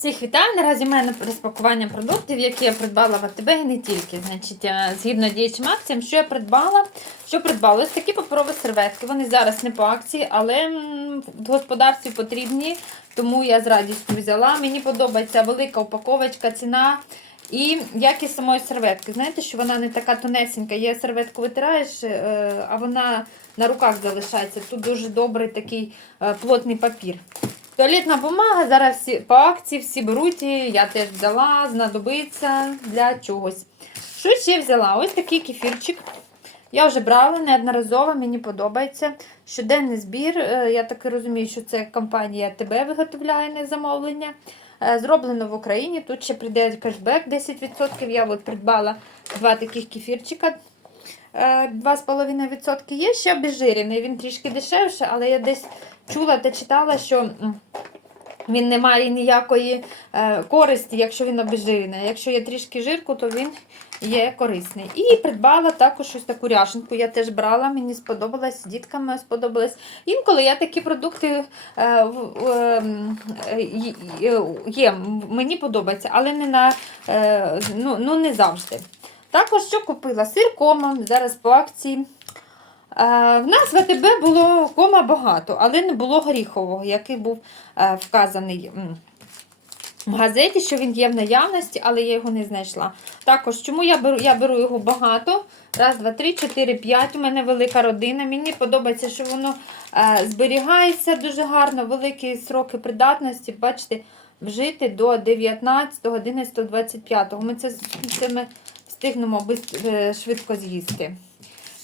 Всіх вітаю! Наразі в мене розпакування продуктів, які я придбала в АТБ і не тільки. Значить, е, згідно діючим акціям, що я придбала? Що придбала? Ось такі паперові серветки. Вони зараз не по акції, але в господарстві потрібні, тому я з радістю взяла. Мені подобається велика упаковочка, ціна. І якість самої серветки. Знаєте, що вона не така тонесенька. Є серветку витираєш, е, а вона на руках залишається. Тут дуже добрий такий е, плотний папір. Туалетна бумага, зараз всі по акції всі беруть, її, я теж взяла, знадобиться для чогось. Що ще взяла? Ось такий кефірчик. Я вже брала неодноразово, мені подобається. Щоденний збір. е, Я так розумію, що це компанія ТБ виготовляє на замовлення. Е, Зроблено в Україні. Тут ще прийде кешбек 10%. Я от придбала два таких кефірчика. е, 2,5% є ще обезжирений, він трішки дешевше, але я десь чула та читала, що він не має ніякої е, користі, якщо він обезжирений. Якщо є трішки жирку, то він є корисний. І придбала також ось таку ряшенку. Я теж брала, мені сподобалось, діткам сподобалось. Інколи я такі продукти е, е, е, й- є, мені подобається, але не на е, ну, ну не завжди. Також що купила? Сир кома, зараз по акції. Е, В нас в АТБ було кома багато, але не було горіхового, який був е, вказаний в газеті, що він є в наявності, але я його не знайшла. Також, чому я беру, я беру його багато? Раз, два, три, чотири, п'ять. У мене велика родина. Мені подобається, що воно е, зберігається дуже гарно, великі сроки придатності. Бачите, вжити до 19, 11, 25. Ми це, це ми встигнемо швидко з'їсти.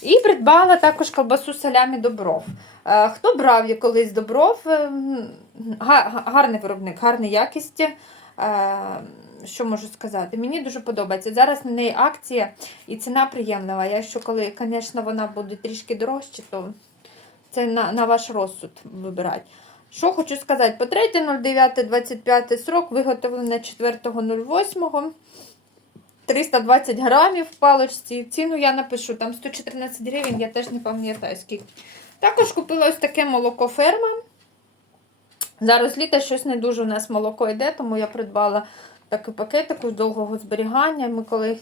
І придбала також колбасу салямі добров. Е, Хто брав колись добров? е, Гарний виробник, гарна якість. Е, Що можу сказати? Мені дуже подобається. Зараз на неї акція і ціна приємна. Якщо коли, звісно, вона буде трішки дорожче, то це на, на ваш розсуд вибирати. Що хочу сказати, по 3.09.25 срок виготовлено 4.08. 320 грамів в паличці. Ціну я напишу, там 114 гривень, я теж не пам'ятаю скільки. Також купила ось таке молоко ферма. Зараз літо щось не дуже у нас молоко йде, тому я придбала такий пакетик з довгого зберігання. Ми коли,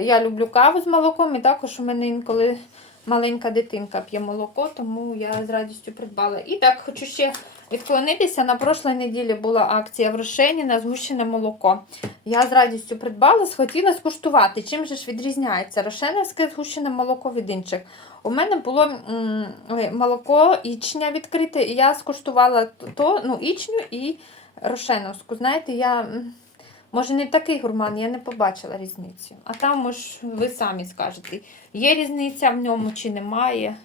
я люблю каву з молоком, і також у мене інколи маленька дитинка п'є молоко, тому я з радістю придбала. І так, хочу ще відклонитися. На прошлій неділі була акція в Рошені на згущене молоко. Я з радістю придбала, схотіла скуштувати, чим же ж відрізняється рошеновське згущене молоко від інших. У мене було м, молоко ічня відкрите, і я скуштувала то, ну, ічню і рошеновську. Знаєте, я, може, не такий гурман, я не побачила різниці. А там, може, ви самі скажете, є різниця в ньому чи немає.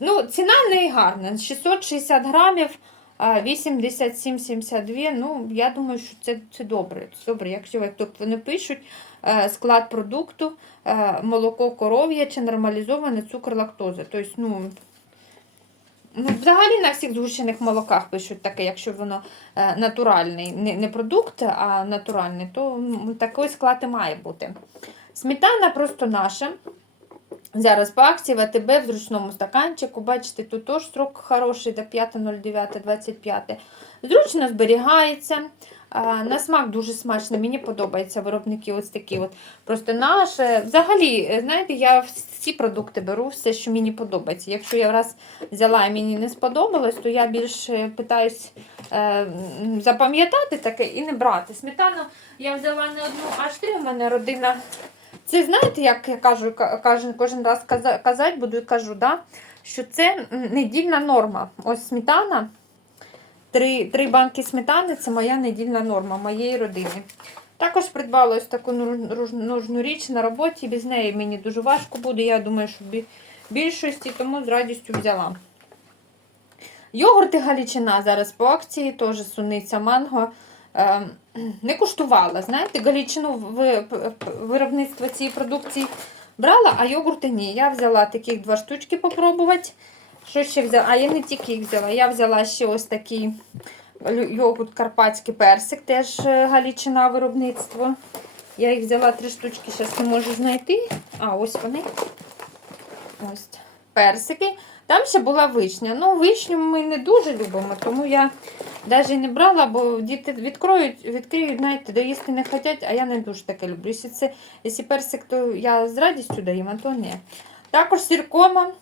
Ну, ціна в неї гарна. 660 грамів. а 87-72, ну, я думаю, що це, це добре. Це добре. Якщо як тут вони пишуть е, склад продукту, е, молоко коров'яче, нормалізоване цукор лактоза. Тобто, ну, взагалі на всіх згущених молоках пишуть таке, якщо воно е, натуральний, не, продукт, а натуральний, то ну, такий склад і має бути. Сметана просто наша. Зараз по акції в АТБ в зручному стаканчику. Бачите, тут теж срок хороший до 5.09.25. Зручно зберігається. На смак дуже смачно. Мені подобаються виробники ось такі. от. Просто наше. Взагалі, знаєте, я всі продукти беру, все, що мені подобається. Якщо я раз взяла і мені не сподобалось, то я більше питаюсь е, запам'ятати таке і не брати. Сметану я взяла не одну, аж три. У мене родина. Це знаєте, як я кажу, ка- кожен, кожен раз казати буду і кажу, да? що це недільна норма. Ось сметана. Три, три банки сметани це моя недільна норма моєї родини. Також придбала ось таку ну- нужну річ на роботі. Без неї мені дуже важко буде. Я думаю, що бі- більшості, тому з радістю взяла. Йогурти Галічина зараз по акції, теж суниця манго. Ем, не куштувала. Знаєте, галічину в в- виробництво цієї продукції брала, а йогурти ні. Я взяла таких два штучки попробувати. Що ще взяла? А я не тільки їх взяла. Я взяла ще ось такий йогурт Карпатський персик, теж е, галічина виробництво. Я їх взяла три штучки, зараз не можу знайти. А, ось вони. Ось персики. Там ще була вишня. Ну, вишню ми не дуже любимо, тому я навіть не брала, бо діти відкроють, відкриють, знаєте, доїсти не хочуть, а я не дуже таке люблю. Якщо, персик, то я з радістю даю, а то ні. Також сіркома,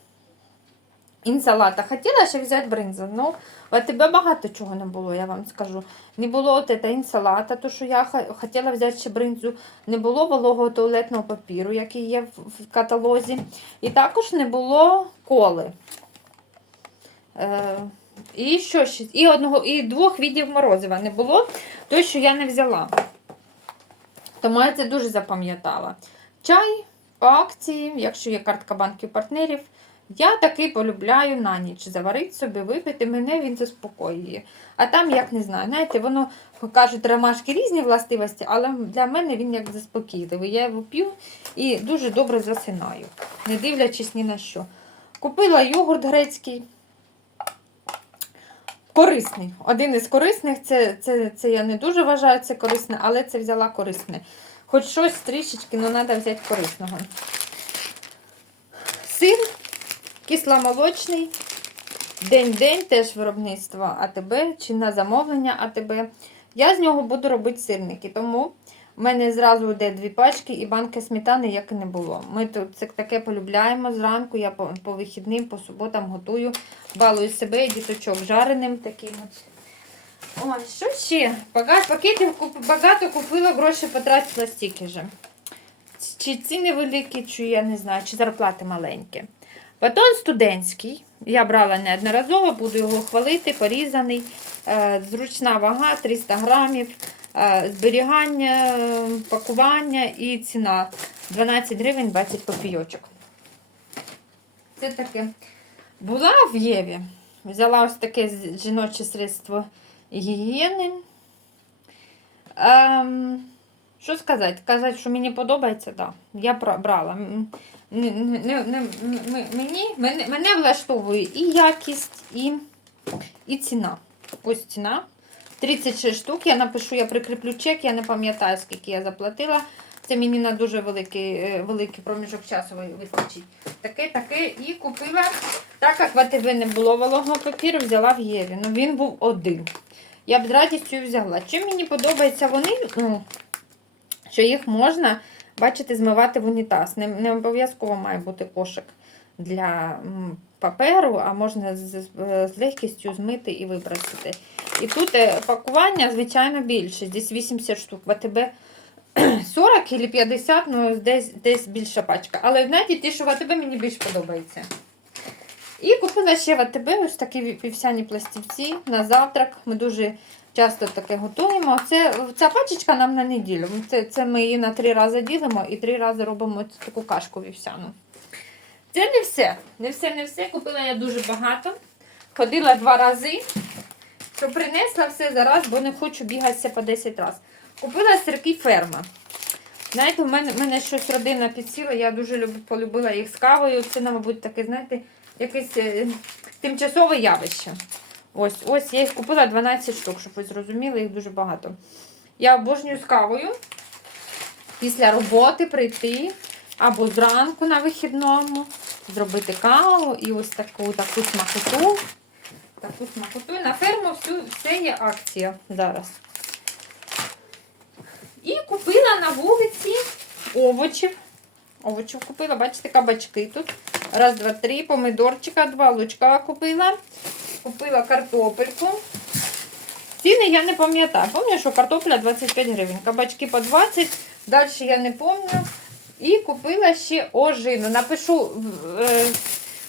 інсалата. Хотіла ще взяти бринзу, ну, в тебе багато чого не було, я вам скажу. Не було от ета інсалата, то що я хотіла взяти ще бринзу. Не було вологого туалетного папіру, який є в, каталозі. І також не було коли. Е, і що ще? І, одного, і двох видів морозива не було, той, що я не взяла. Тому я це дуже запам'ятала. Чай по акції, якщо є картка банків партнерів, я таки полюбляю на ніч заварити собі, випити, мене він заспокоює. А там, як не знаю, знаєте, воно кажуть, ромашки різні властивості, але для мене він як заспокійливий. Я його п'ю і дуже добре засинаю, не дивлячись ні на що. Купила йогурт грецький. Корисний. Один із корисних, це, це, це я не дуже вважаю це корисне, але це взяла корисне. Хоч щось трішечки, але треба взяти корисного. Сир кисломолочний. День-день теж виробництво АТБ чи на замовлення АТБ. Я з нього буду робити сирники, тому в мене зразу йде дві пачки і банки сметани, як і не було. Ми тут це таке полюбляємо зранку. Я по, по вихідним, по суботам готую, балую себе і діточок жареним таким. Ой, що ще? Багато пакетів багато купила, гроші потратила стільки же. Чи ціни великі, чи я не знаю, чи зарплати маленькі. Батон студентський. Я брала неодноразово, буду його хвалити, порізаний. Е, Зручна вага 300 грамів. Е, Зберігання, пакування і ціна 12 гривень 20 копійочок. Це таке. Була в Єві. Взяла ось таке жіноче средство гігієни. Ем, що сказати? Казати, що мені подобається, так. Да. Я бра- брала. Не- не- не- Мені, мене, мене влаштовує і якість, і, і ціна. Ось ціна. 36 штук. Я напишу, я прикріплю чек, я не пам'ятаю, скільки я заплатила. Це мені на дуже великий, е, великий проміжок часу ви- вистачить. Таке, таке. І купила, так як в АТБ не було вологого папіру, взяла в Єві. Ну він був один. Я б з радістю взяла. Чим мені подобаються вони, ну, що їх можна, бачите, змивати в унітаз. Не, не обов'язково має бути кошик для паперу, а можна з, з, легкістю змити і вибросити. І тут е, пакування, звичайно, більше. Десь 80 штук. В АТБ 40 або 50, ну десь, десь більша пачка. Але знаєте, ті, що в мені більш подобається. І купила ще в ось такі півсяні пластівці на завтрак. Ми дуже часто таке готуємо. Це, ця пачечка нам на неділю. Це, це ми її на три рази ділимо і три рази робимо таку кашку вівсяну. Це не все. Не все, не все. Купила я дуже багато. Ходила два рази, що принесла все зараз, бо не хочу бігатися по 10 разів. Купила сирки ферма. Знаєте, в мене, в мене щось родина підсіла, я дуже люб, полюбила їх з кавою. Це, мабуть, таке, знаєте, якесь е, тимчасове явище. Ось, ось я їх купила 12 штук, щоб ви зрозуміли, їх дуже багато. Я обожнюю з кавою після роботи прийти або зранку на вихідному, зробити каву і ось таку таку смакоту. Таку смакоту. На ферму всю, все є акція зараз. І купила на вулиці овочів. Овочів купила, бачите, кабачки тут. Раз, два, три, помидорчика, два лучка купила. Купила картопельку. Ціни я не пам'ятаю. Пам'ятаю, що картопля 25 гривень, кабачки по 20, далі я не пам'ятаю. І купила ще ожину. Напишу е,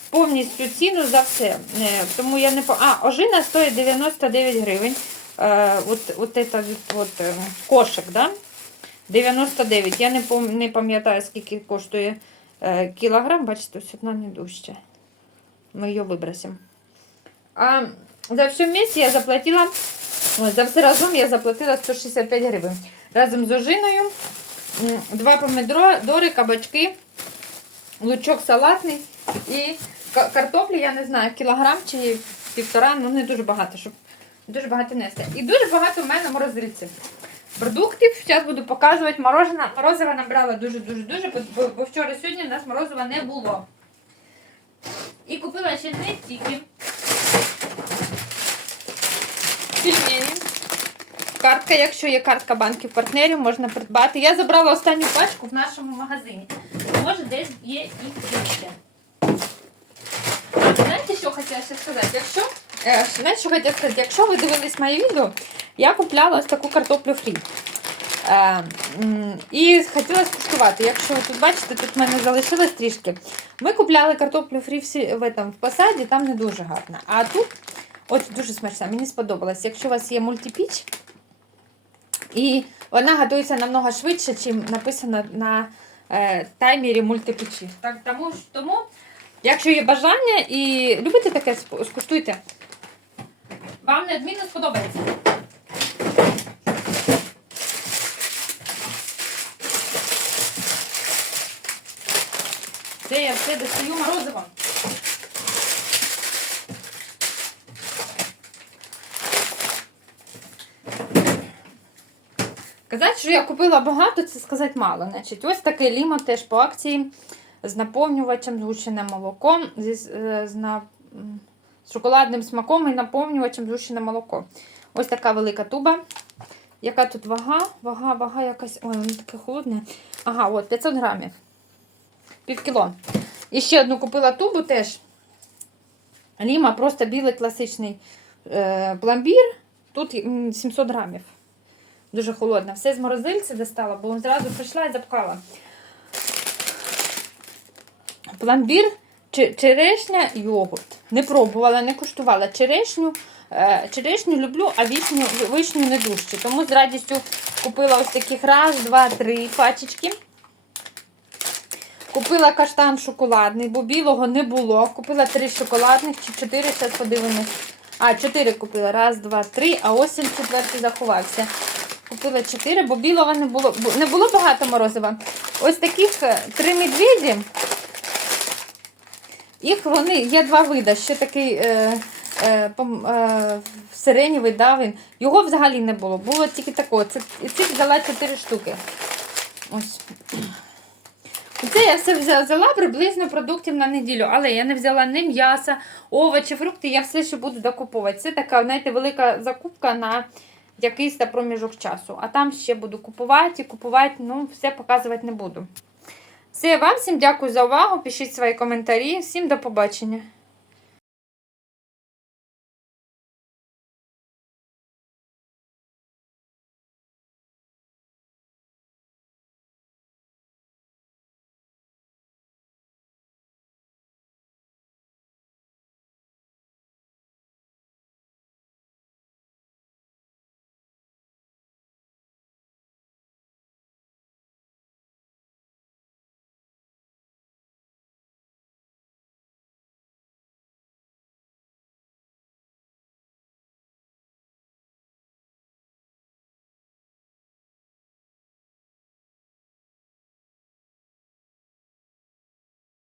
повністю ціну за все. Е, тому я не по... А, ожина стоїть 99 гривень. Е, от, от, это, от, е, кошик, да? 99. Я не, пам'ятаю, скільки коштує кілограм. Бачите, ось одна не дужча. Ми її вибросимо. А за все місце я заплатила, ой, за все разом я заплатила 165 гривень. Разом з ожиною, два помідори, кабачки, лучок салатний і картоплі, я не знаю, кілограм чи півтора, ну не дуже багато, щоб дуже багато нести. І дуже багато в мене морозильців. Продуктів, зараз буду показувати. Морожена, морозива набрала дуже-дуже-дуже, бо, бо, вчора сьогодні у нас морозива не було. І купила ще не тільки пельмені. Картка, якщо є картка банків партнерів, можна придбати. Я забрала останню пачку в нашому магазині. Може, десь є і більше. Знаєте, що хотіла ще сказати? Якщо, знаєте, що хотіла сказати? Якщо ви дивились моє відео, я купляла ось таку картоплю фрі. Е, і хотіла скуштувати. Якщо ви тут бачите, тут в мене залишилось трішки. Ми купляли картоплю фрі всі, в, этом, в посаді, там не дуже гарно. А тут от дуже смачна, мені сподобалось. Якщо у вас є мультипіч, і вона готується намного швидше, чим написано на е, таймері мультипечі. Так, тому, тому, якщо є бажання і любите таке, скуштуйте. Вам неодмінно сподобається. Це я все достаю морозиво. Казати, що я купила багато, це сказати мало. Значить, ось таке лімо теж по акції з наповнювачем, згущеним молоком, зі, з, е, з, на, з шоколадним смаком і наповнювачем згущене молоко. Ось така велика туба. Яка тут вага? Вага, вага якась. Ой, воно таке холодне. Ага, от 500 грамів. Пів кіло. І ще одну купила тубу теж. Ліма просто білий класичний е, пломбір. Тут 700 грамів. Дуже холодна. Все з морозильця достала, бо зразу прийшла і запхала. Пломбір, черешня, йогурт. Не пробувала, не куштувала. Черешню, е, черешню люблю, а вишню, вишню не дужче. Тому з радістю купила ось таких раз, два, три пачечки. Купила каштан шоколадний, бо білого не було. Купила три шоколадних чи чотири, зараз подивимось. А, чотири купила. Раз, два, три, а осінь четвертий заховався. Купила чотири, бо білого не було. Не було багато морозива. Ось таких е, три медведі. Їх вони, є два види. Ще такий е, е, е, сиренєвий, да. Його взагалі не було. Було тільки такого. Це, цих взяла чотири штуки. Ось. Це я все взяла приблизно продуктів на неділю, але я не взяла ні м'яса, овочі, фрукти, я все ще буду докуповувати. Це така, знаєте, велика закупка на якийсь проміжок часу. А там ще буду купувати і купувати, ну, все показувати не буду. Все, вам всім дякую за увагу. Пишіть свої коментарі. Всім до побачення.